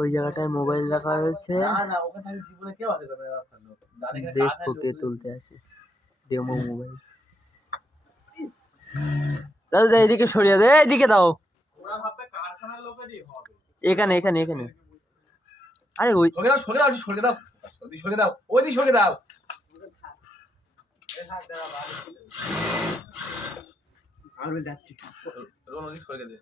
ওই জায়গাটায় মোবাইল রাখা হয়েছে দেখো কে তুলতে। আসে। ডেমো মোবাইল দাদু দা এদিকে সরিয়ে দে। এদিকে দাও। ওরা ভাববে কারখানার লোকেরই হবে। এখানে এখানে এখানে। আরে ওই সরে দাও সরে দাও সরে দাও। সরে দাও ওদিকে সরে দাও। আমি যাচ্ছি। রোন ওদিকে সরে দে।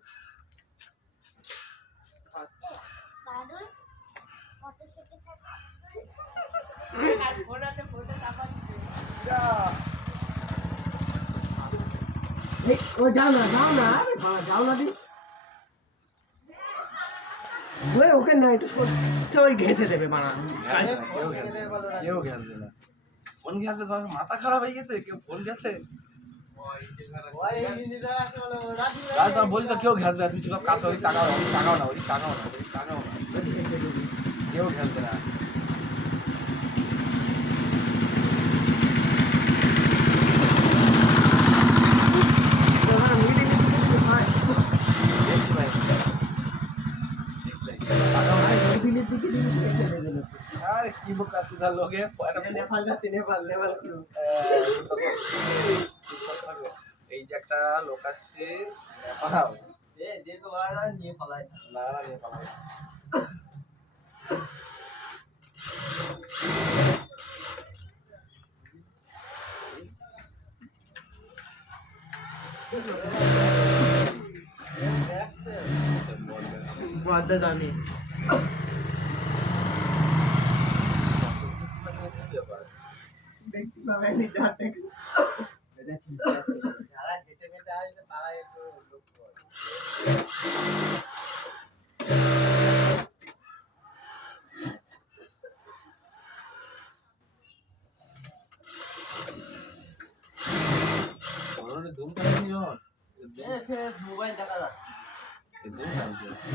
ও যাও না যাও না আরে বাবা যাও না দি। ওই ওকে না একটু সরতে ওই ঘেঁটে দেবে মানা কেউ ঘেঁচবে না, না ফোন ঘেঁচবে তোমার মাথা খারাপ হয়ে গেছে কেউ ফোন গেছে। বলছি তো কেউ ঘেঁচবে না তুমি কাজ ওই টাকাও না টাকাও না ওদিকে টাকাও না ওদিকে টাকাও না। কেউ ঘেঁচবে না। কি লোকে নেপাল যাচ্ছি নেপাল নেপাল এই যে একটা লোক আসছে নেপাল। যে তো নিয়ে পালাই না না নেপাল না। বাদে জানি দেখতে পাবেন যাতে যারা হেঁটে হেঁটে আসবে তারা একটু লক্ষ্য করবে। ওরা জুম করে নিও সে মোবাইল দেখা যাচ্ছে জুম কালকে দেখি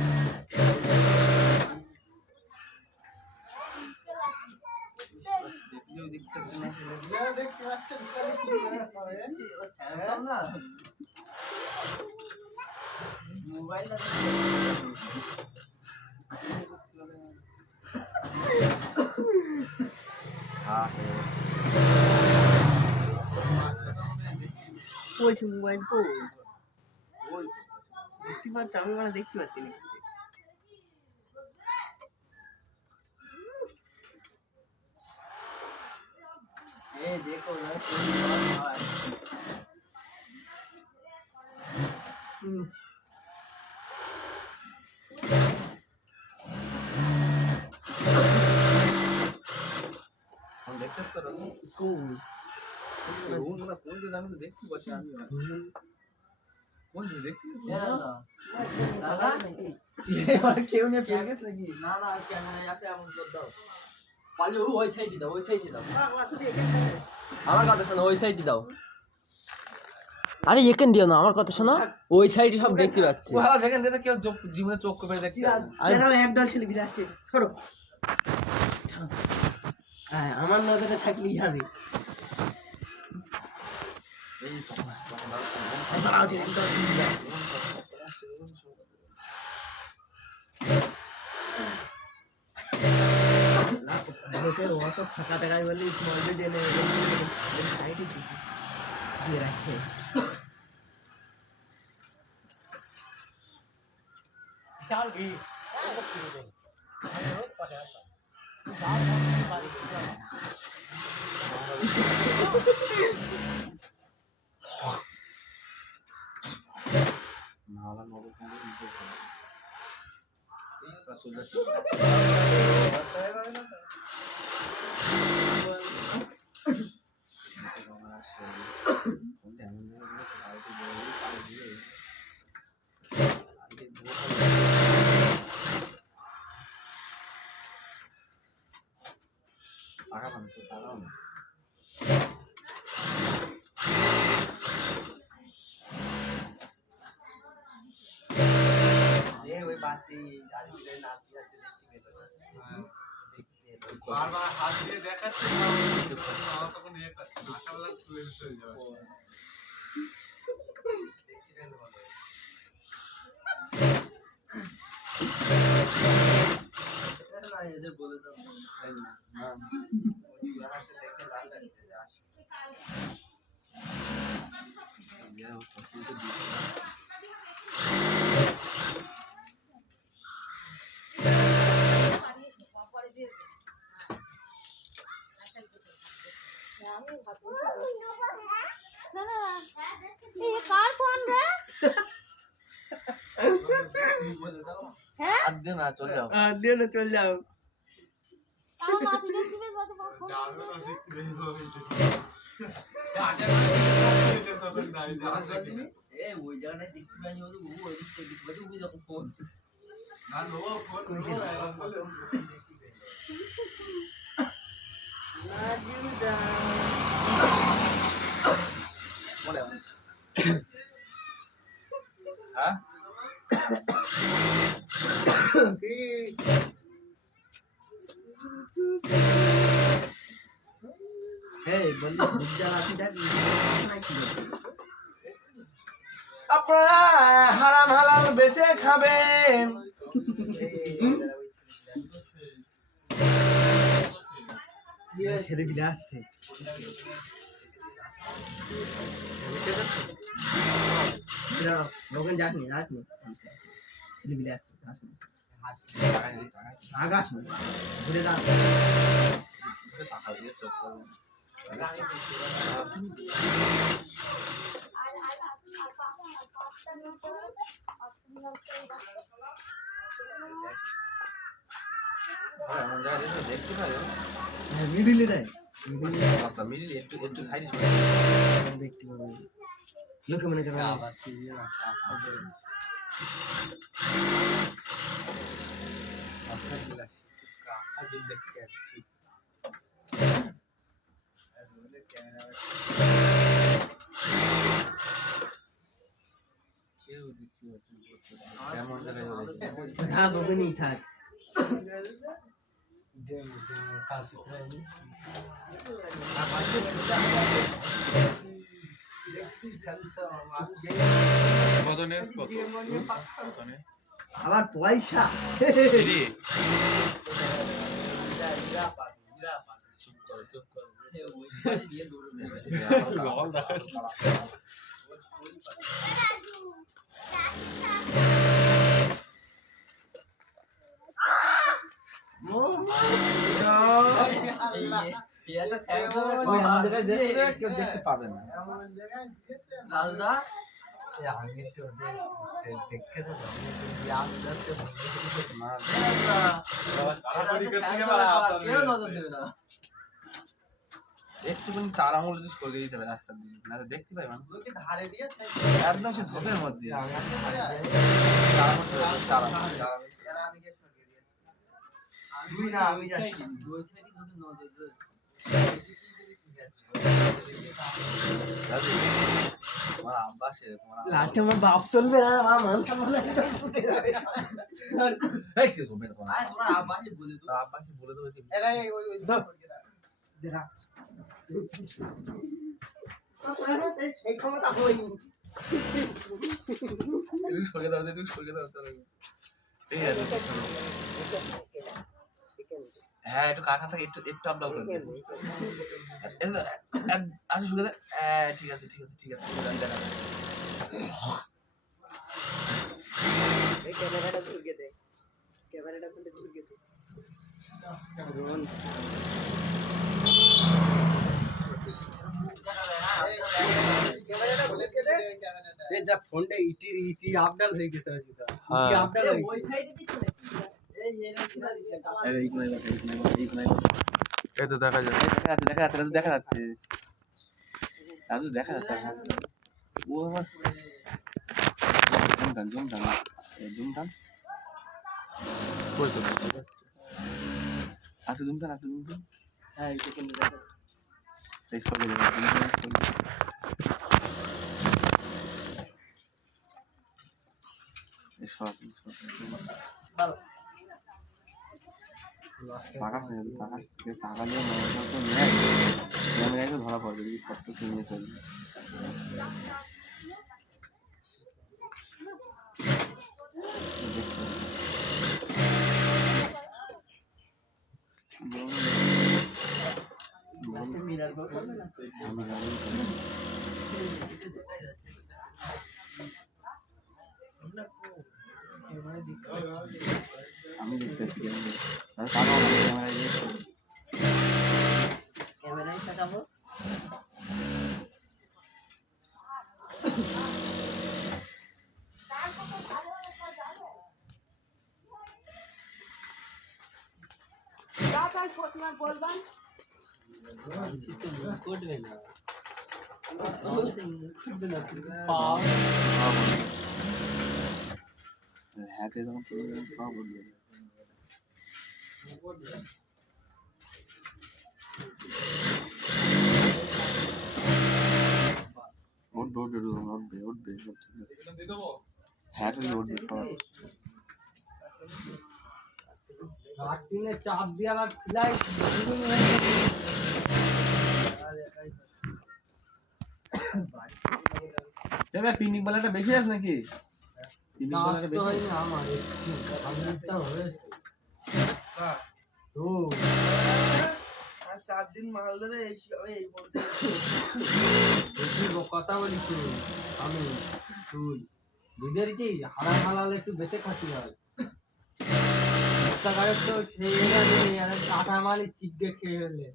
ওই দিকটা জুম এগুলো দেখতে পাচ্ছেন? না মোবাইলটা হ্যাঁ মোবাইল মানে দেখতে পাচ্ছি না এ দেখো দেখতে পাচ্ছি আমি কেউ নাকি না না ক্যামেরায় আসে এমন দাও পালি ওই সাইডে দাও ওই সাইডে দাও আমার কথা শোনো ওই সাইডে দাও আরে এখান দিও না আমার কথা শোনো ওই সাইডে সব দেখতে পাচ্ছি হ্যাঁ যেখান থেকে কেউ চোখ জীবনে চোখ করে দেখতে। কেন একদল ছেলে বিরাজ সরো হ্যাঁ আমার নজরে থাকলেই হবে এই তখন তখন দাঁড়াও যে একদল ছেলে বিরাজ। লোকের অত ফাঁকা টাকায় বলে মজা জেনে সাইডে দিয়ে রাখছে নালা চলে যাচ্ছে। আমার আসছে। কোনটা এমন জায়গায় দিলে তো বাড়িতে বলে দিই, পায়ে দিয়ে। আজকে দুটো টাকা পান তো টাকাও না ওই বাসে না দিয়ে আছে দেখতে পেল না বারবার হাত দিয়ে দেখাচ্ছে আমার তখন করছে মাথাবেলা তুলে চলে যাবে দেখতে পেল বলে এদের বলে দাও না না এই কার ফোন রে হ্যাঁ আর দিও না চলে যাও আহ, দিয়ে না চল যাও আমার মাথা দেখছিস কত বড় ফোন যাবে না দেখতে আগে সবের নাই যাবে এ ওই জায়গাটায় দেখতে পাইনি বলে ও ওই দিক থেকে দেখতে পাচ্ছি ওই যখন ফোন না আপনারা হারাম হালাল বেঁচে খাবেন। ছেলে বিলে আসছে লোকেন যাসনি যাসনি ছেলে আসছে আসনি আগাস ঘুরে পাই মিডিলে দেয়। মিডিলে একটু একটু সাইড দেখতে পাবে। লোকে মনে করে। আবার যাবে? থাক ওখানেই থাক। আবার পয়সা। এই একটা স্যামসাং ওই আমাদের দেখতে কেউ দেখতে পাবে না লালদা তাড়াতাড়ি করতে গেলে আর আসার কেউ নজর দেবে না একটুখানি চার আঙুল যদি সরিয়ে দিতে হবে রাস্তার দিকে না দেখতে পাই মানুষ একদম সে ঝোপের মধ্যে চার আঙুল, চার আঙুল। তুই না আমি যাচ্ছি। লাস্টে আমার বাপ তুলবে না আমার মান সম্মান সেই ক্ষমতা হই একটু সরিয়ে দাও সরিয়ে দাও ঠিক আছে হ্যাঁ একটু কাকা থেকে একটু একটু আপ ডাউন করে আর শুনে হ্যাঁ ঠিক আছে ঠিক আছে ঠিক আছে ক্যামেরাটা ঘুরকে দে। ক্যামেরাটা খুলে দে। যা ফোনটা ইটি ইটি আপডাল হয়ে গেছে হ্যাঁ। ইটি আপডাল ওই সাইডে এই দেখো, তো যাচ্ছে দেখা যাচ্ছে দেখা যাচ্ছে দেখা যাচ্ছে। দাদু দেখা যাচ্ছে ও আমার জুম হ্যাঁ এই দেখা এই টাকা টাকা টাকা দিয়ে ধরা পড়বে যদি কত কিনে চলবে আমি দেখতে পাচ্ছি ক্যামেরায় দেখতে ক্যামেরায় তাকাবো বলছি তো মুখ করবে না তুমি। সব ঠিক আছে হ্যাক হলে উঠবে সব আট দিনে চাপ দিয়ে আবার ফ্লাইট এবার পিকনিক বলাটা বেশি আছে নাকি পিকনিক কাজ বলাটা তো বেশি হয়নি আমার একটু সামনেরটা হয়েছে ও আর চার দিন মাল ধরে এই এই বলতে কথা বলিস তুই আমি তুই। বুঝেছি হারাম হালাল একটু বেশি খাচ্ছি হয় তো সেই কাঁচা মালি চিপকে খেয়ে ফেলে।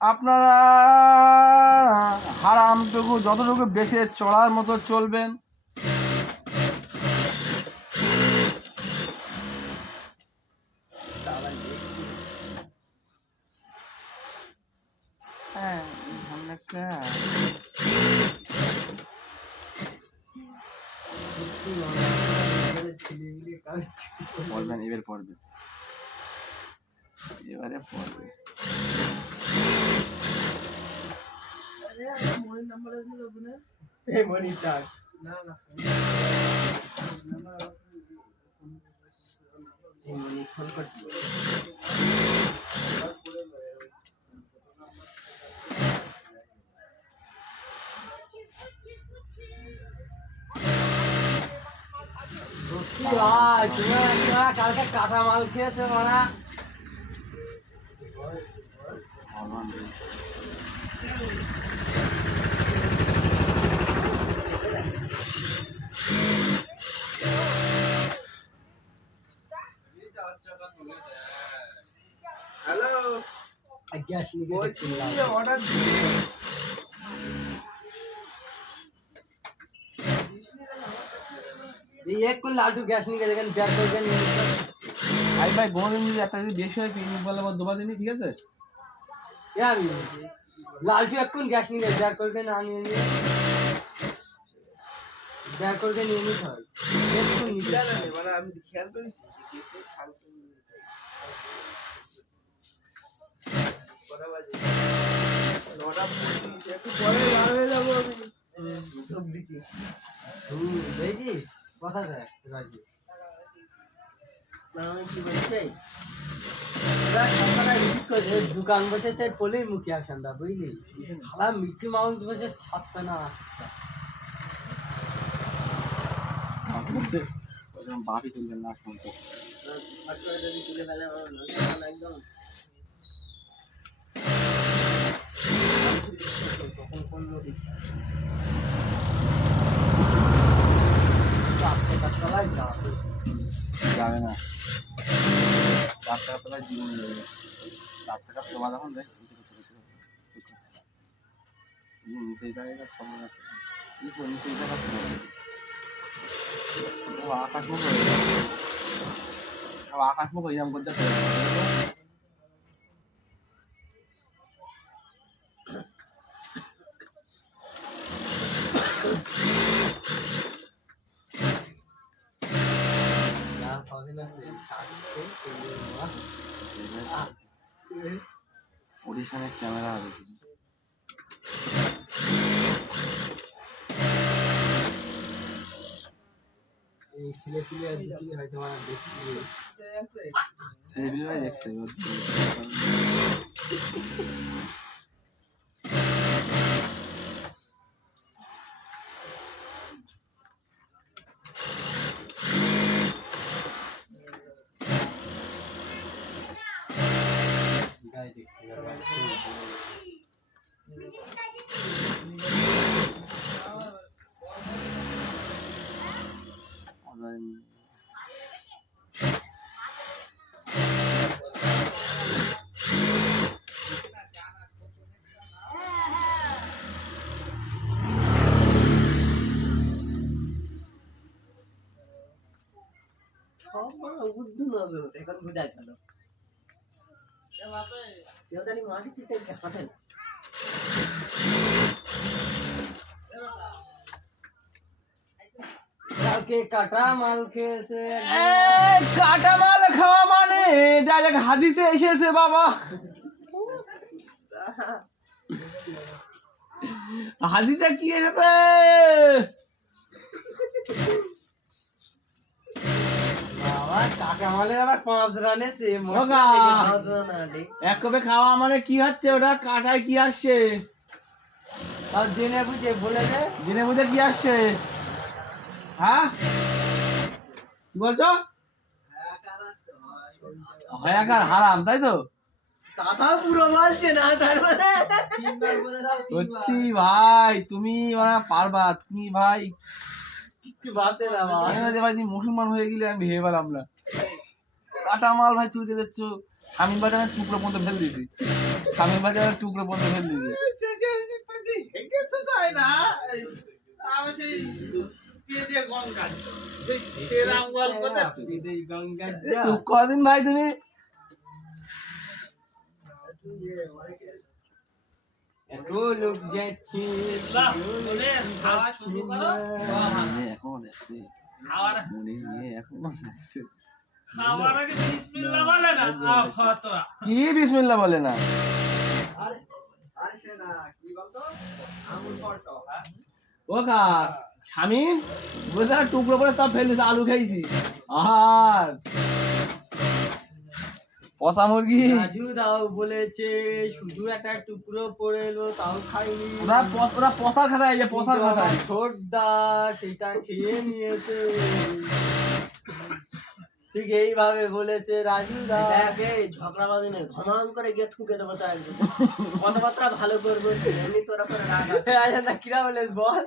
আপনারা হারামটুকু যতটুকু বেঁচে চড়ার মতো চলবেন হ্যাঁ ঝামেলাটা সত্যি মানে ছেলেগুলি কাজ পড়বেন পর্বে এবারে ওখানে এই মনিটার না না। মনি ফোন করছি কালকে কাঁচা মাল খেয়েছো মারা। হ্যালো গ্যাস নিয়ে অর্ডার দিতে এই এক কোন লালটু গ্যাস নিয়ে দেখেন ব্যাগ করবেন ভাই ভাই কোনোদিন যদি একটা যদি বেশি হয় পিকনিক বলে আমার দুবার দিনই ঠিক আছে? আমি লালটু এক গ্যাস নিয়ে ব্যাগ করবেন নিয়ে ব্যাগ করবে নিয়ে নিতে হয়। মানে আমি খেয়াল করেছি যে কে ফালতু কটা বাজে? নটা একটু পরে বার হয়ে যাব আমি। দেখ। রাজু না আমি কি বলছি ওরা সকালে ঠিক করে এই দোকান বসেছে পলির মুখে আসেন দা বুঝলি হালা মিকি মাউন্ট বসে সাতটা না আটটা। ওরকম বাপি তুলবেন না শুনছে ফাট করে যদি তুলে ফেলে আমার নজর একদম তখন কোন নদী যাবে যাবে না চার টাকা তোলায় জীবন যাবে। চার টাকা তোলা যখন দেখ নিচে জায়গা নিচে জায়গা ছিল আকাশ মুখ হয়ে যাবে আকাশ মুখ হয়ে যাম করতে অডিশনের ক্যামেরা হবে। দেখতে কাটা মাল খেয়েছে কাটা মাল খাওয়া মানে? হাদিসে এসেছে বাবা। হাদিসে কি এসেছে বাবা কাকা মালের আবার পাঁচ রান এসে ওগা। পাঁচ রান আলে এক খাওয়া মানে কি হচ্ছে? ওটা কাটায় কি আসছে? আর জেনে বুঝে বলে দে। দিনের মধ্যে কি আসছে? হ্যাঁ? কি বলছো? হয়াকার হারাম তাই তো? পুরো বলছে না তার মানে? সত্যি ভাই তুমি পারবা তুমি ভাই। ভাই তুমি মুসলমান হয়ে গেলে আমি ভেবে পেলাম না। কাটা মাল ভাই চুলকে দিচ্ছ স্বামীর বাজারের টুকরো পর্যন্ত ফেল দিয়েছি। স্বামীর বাজারের টুকরো পর্যন্ত ফেল দিয়েছি। কদিন ভাই তুমি এত লোক যাচ্ছে মনে কি বিসমিল্লাহ বলে না? কি পল্টো ও খা স্বামী বুঝলে টুকরো করে সব ফেল দিয়েছে আলু খাইছি। আর পচা মুরগি? রাজু দাও বলেছে শুধু একটা টুকরো পড়ে এলো তাও খাইনি। ওরা ওরা পচার খাতা এই যে পচার খাতা ছোটদা সেটা খেয়ে নিয়েছে। ঠিক এইভাবে বলেছে রাজু দা। ঝগড়া বাজে না ঘমান করে গিয়ে ঠুকে দেবো তো একদম কথাবার্তা ভালো করব এমনি তোরা করে রাগ আচ্ছা না কিরা বলিস বল।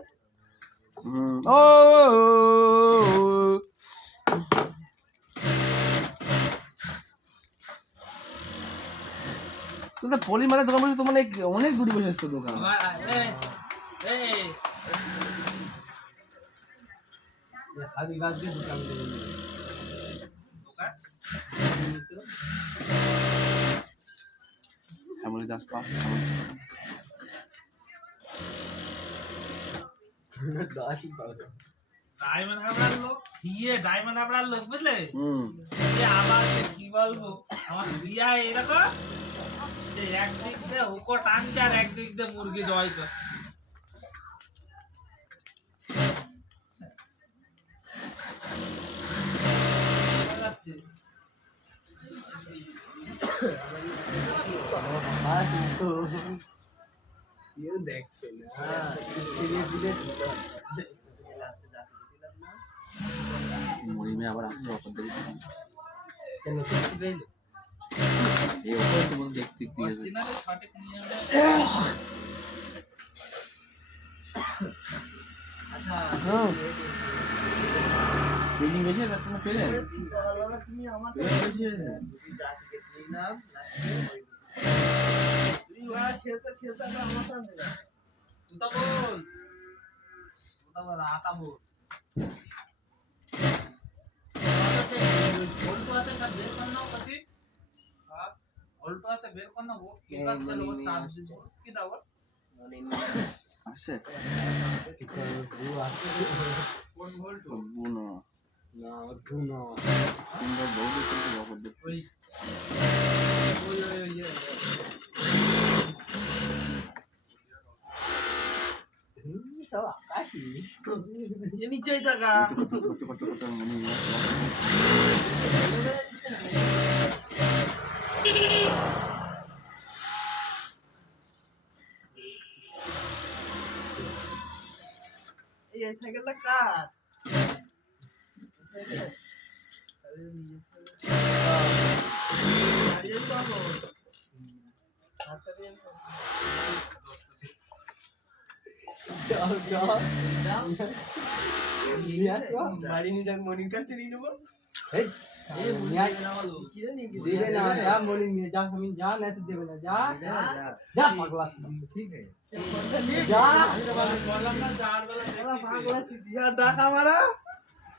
হুম। পলিমারের দোকান বসে তো মানে অনেক দূরে বসে এসছো দোকান। শ্যামলী দাস ডায়মন্ড হাবড়ার লোক হিয়ে ডায়মন্ড হাবড়ার লোক বুঝলে? আবার কি বলব আমার বিয়া এরকম? একদিক দিয়ে হুকো টানছে আর একদিক দিয়ে মুরগি জয় করে বোঝা যাচ্ছে? কেউ দেখছে না ছেলে দিলে মরিমে আবার আসছে অপর দিকে কেন সত্যি পেইলো এই অপর তো দেখতে দেখতে গেছে অরিজিনালি সঠিক নিয়মে হুম ট্রেনিং বেশি হয়েছে তুমি তুমি নাম তুই ওরা খেলতে খেলতে আমার সামনে। উতা বল উতা বল আতা বল আছে নাও কাছে অল্প আছে বের কর নাও কি বাত চলো ও চার দিন কি দাও মনে নেই। আসছে কোন ভোল্ট বুনো না, ধুনো। তিনবার বউদের কিন্তু অপর দিকে ওই ওই ওই ওই ওই। হুম, সব আকাশি। এ নিচেই থাকা। করতে করতে করতে করতে মনে নেই এই এই সাইকেলটা কার? দাঁড়িয়ে যাব। হাতটা দিয়ে নাও। যাও, যাও। নিয়ে আসো। বাড়ি নিয়ে যাক মনির কাছে নিয়ে নেব এই, নিয়ে আয়। কিরে নিয়ে গেছিস? দিবে না যা মনি নিয়ে যা তুমি যা না তো দেবে না যা যা পাগলা যা বললাম না চার বেলা ওরা পাগলা চিঠি আর ডাকা মারা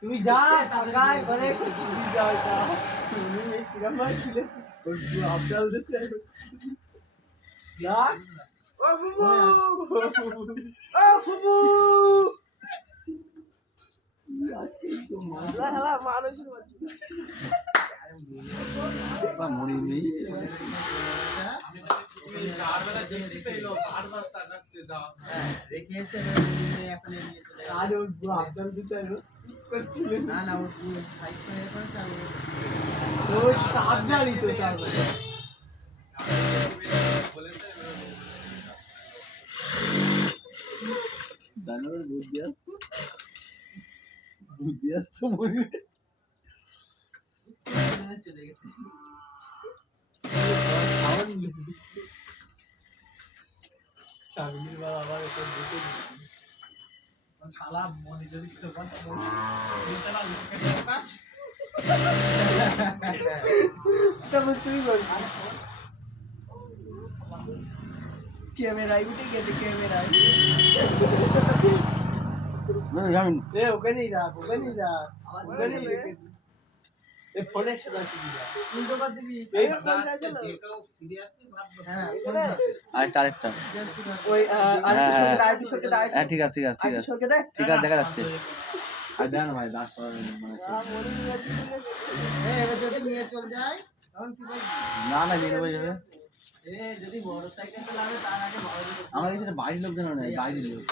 তুই যা টাকায় করে খুঁজি দিয়ে যা ওইটা তুমি এই কিরম ভাই ছিলে ওই আবদাল দিতে না ও ফুবু ও ফুবু হালা মানুষের বা মরি নেই চারবেলা দেখতে পেলো বারবার তাকাচ্ছে দাও রেখে এসে এখন নিয়ে চলে আজ ওর আবদাল দিতে করছিলে না না ওর সাইড করে করেছে আমি ওই চাঁদনালি তো তারপরে বলেছে দানবের বুদ্ধি আসতো বুদ্ধি আসতো মনে চলে গেছে স্বামীর বাবা আবার ওকে দেখে শালা মনে যদি কিছু বলতো শালা লোকে প্রকাশ তারপর তুই বল ক্যামেরায় উঠে গেছে ক্যামেরায় আমি এ ওখানেই রাখ ওখানেই রাখ ওখানেই রেখে ফোনের সাথে আরেকটা আরেকটা ওই হ্যাঁ, ঠিক আছে ঠিক আছে ঠিক আছে ঠিক আছে দেখা যাচ্ছে আর দেন ভাই দাস না না নিয়ে নেব যাবে এ যদি বড় সাইকেল চালাবে তার আগে বড় দিকে আমার এখানে বাড়ির লোক জানো না বাইরের লোক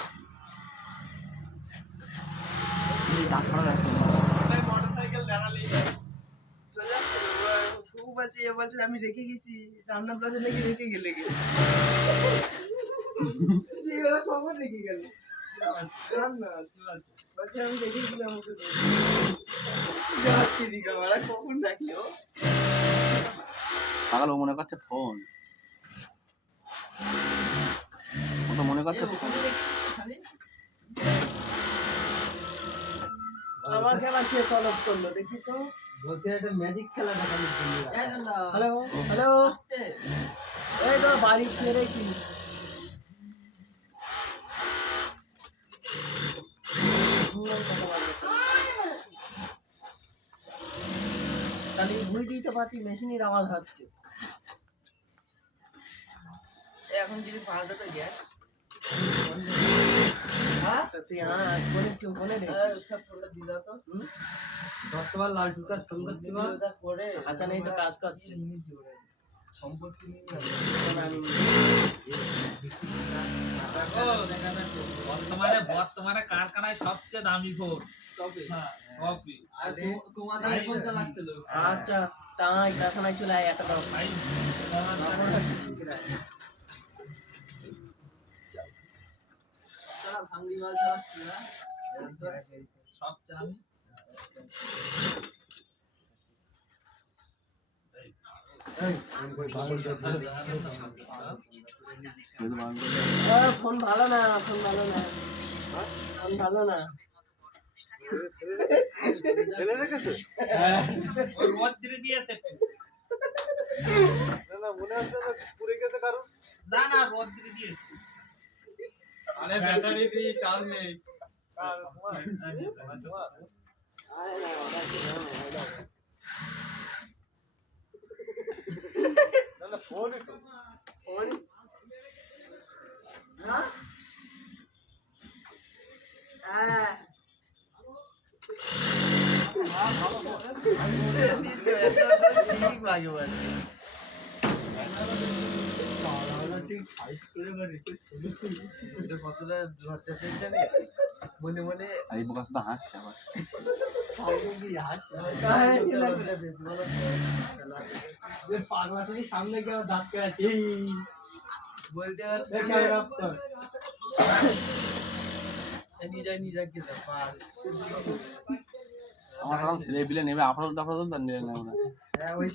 বলছে এ বলছে আমি রেখে গেছি। রান্নার কাছে নাকি রেখে গেলে গে। খবর রেখে গেল। রান্না বলছে আমি রেখে গেলাম কখন রাখল পাগল ও মনে করছে ফোন ও তো মনে করছে ফোন আমাকে আবার কে তলব করল দেখি তো? বলতে একটা ম্যাজিক খেলা দেখানোর জন্য। হ্যালো। হ্যালো এই তো বাড়ি ফিরেছি তাহলে ভুই দিতে পারছি মেশিনের আওয়াজ হচ্ছে। এখন যদি পাল্টা তো গ্যাস তুই হ্যাঁ ফোনে কেউ ফোনে রেখেছিস। দিলা তো। বর্তমান লাল টুকাস ফোন করে আচ্ছা নেই তো কাজ করছে। সম্পত্তি বর্তমানে বর্তমানে কারখানায় সবচেয়ে দামি ফোন হ্যাঁ আচ্ছা তাই কারখানায় চলে আয় একটা দাও ভাই সবচেয়ে দামি ফোন ভালো না ফোন ভালো না ফোন ভালো না না না রোদ দিয়েছে। আরে ব্যাটারি দিয়ে চার্জ নেই হ্যাঁ ঠিক বাজে বাজে মনে মনে আর এই বোকা শুধু হাসছে আবার। পাগলা থেকে সামনে গিয়ে আবার দাঁত বলতে নিজে নিজে খেতে আমার ছেলে পিলে নেবে টাফরল তার নেবে না হ্যাঁ ওই